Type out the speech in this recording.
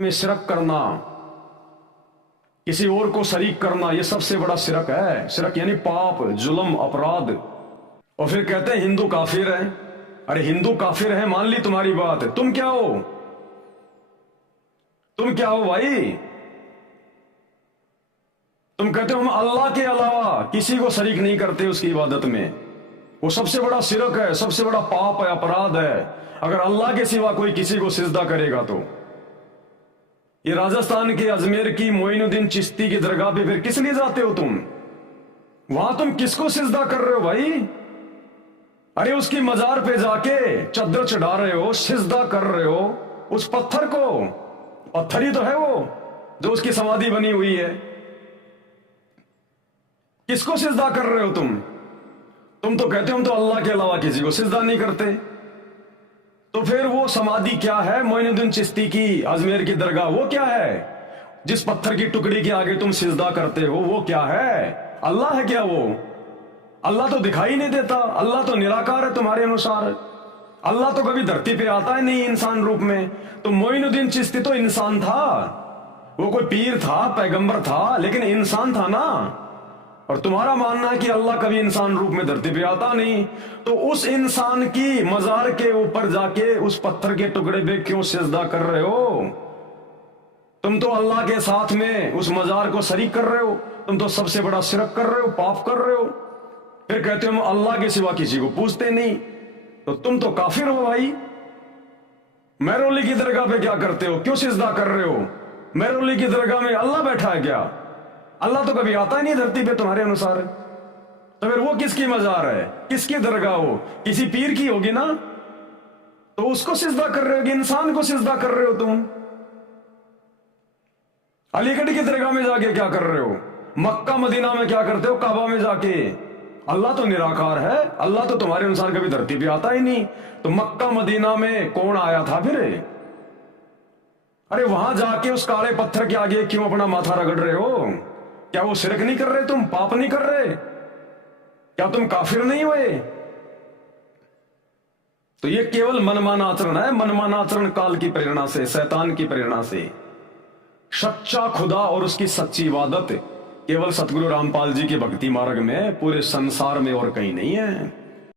में शिरक करना, किसी और को शरीक करना, ये सबसे बड़ा शिरक है। शिरक यानी पाप, जुल्म, अपराध। और फिर कहते हैं हिंदू काफिर है। अरे हिंदू काफिर है, मान ली तुम्हारी बात, तुम क्या हो? तुम क्या हो भाई? तुम कहते हो हम अल्लाह के अलावा किसी को शरीक नहीं करते उसकी इबादत में। वो सबसे बड़ा शिरक है, सबसे बड़ा पाप है, अपराध है अगर अल्लाह के सिवा कोई किसी को सिजदा करेगा तो। ये राजस्थान के अजमेर की मोइनुद्दीन चिश्ती की दरगाह पे फिर किस लिए जाते हो तुम? वहां तुम किसको सिजदा कर रहे हो भाई? अरे उसकी मजार पे जाके चद्दर चढ़ा रहे हो, सिजदा कर रहे हो उस पत्थर को। पत्थर ही तो है वो जो उसकी समाधि बनी हुई है। किसको सिजदा कर रहे हो तुम? तुम तो कहते हो हम तो अल्लाह के अलावा किसी को सिजदा नहीं करते। तो फिर वो समाधि क्या है मोइनुद्दीन चिश्ती की अजमेर की दरगाह, वो क्या है? जिस पत्थर की टुकड़ी के आगे तुम सिजदा करते हो वो क्या है? अल्लाह है क्या वो? अल्लाह तो दिखाई नहीं देता, अल्लाह तो निराकार है तुम्हारे अनुसार। अल्लाह तो कभी धरती पे आता है नहीं इंसान रूप में। तो मोइनुद्दीन चिश्ती तो इंसान था, वो कोई पीर था, पैगंबर था, लेकिन इंसान था ना। और तुम्हारा मानना है कि अल्लाह कभी इंसान रूप में धरती पे आता नहीं। तो उस इंसान की मजार के ऊपर जाके उस पत्थर के टुकड़े पे क्यों सिजदा कर रहे हो? तुम तो अल्लाह के साथ में उस मजार को शरीक कर रहे हो। तुम तो सबसे बड़ा शिरक कर रहे हो, पाप कर रहे हो। फिर कहते हो हम अल्लाह के सिवा किसी को पूछते नहीं। तो तुम तो काफिर हो भाई। मेहरौली की दरगाह पे क्या करते हो? क्यों सिजदा कर रहे हो? मेहरौली की दरगाह में अल्लाह बैठा है क्या? अल्लाह तो कभी आता ही नहीं धरती पे तुम्हारे अनुसार। तो फिर वो किसकी मजार है, किसकी दरगाह हो? किसी पीर की होगी ना। तो उसको सिजदा कर रहे हो कि इंसान को सिजदा कर रहे हो तुम? अलीगढ़ की दरगाह में जाके क्या कर रहे हो? मक्का मदीना में क्या करते हो? काबा में जाके। अल्लाह तो निराकार है, अल्लाह तो तुम्हारे अनुसार कभी धरती पे आता ही नहीं। तो मक्का मदीना में कौन आया था फिर? अरे वहां जाके उस काले पत्थर के आगे क्यों अपना माथा रगड़ रहे हो? क्या वो शिरक नहीं कर रहे? तुम पाप नहीं कर रहे? क्या तुम काफिर नहीं हुए? तो ये केवल मनमाना आचरण है, मनमाना आचरण काल की प्रेरणा से, शैतान की प्रेरणा से। सच्चा खुदा और उसकी सच्ची इबादत केवल सतगुरु रामपाल जी के भक्ति मार्ग में, पूरे संसार में और कहीं नहीं है।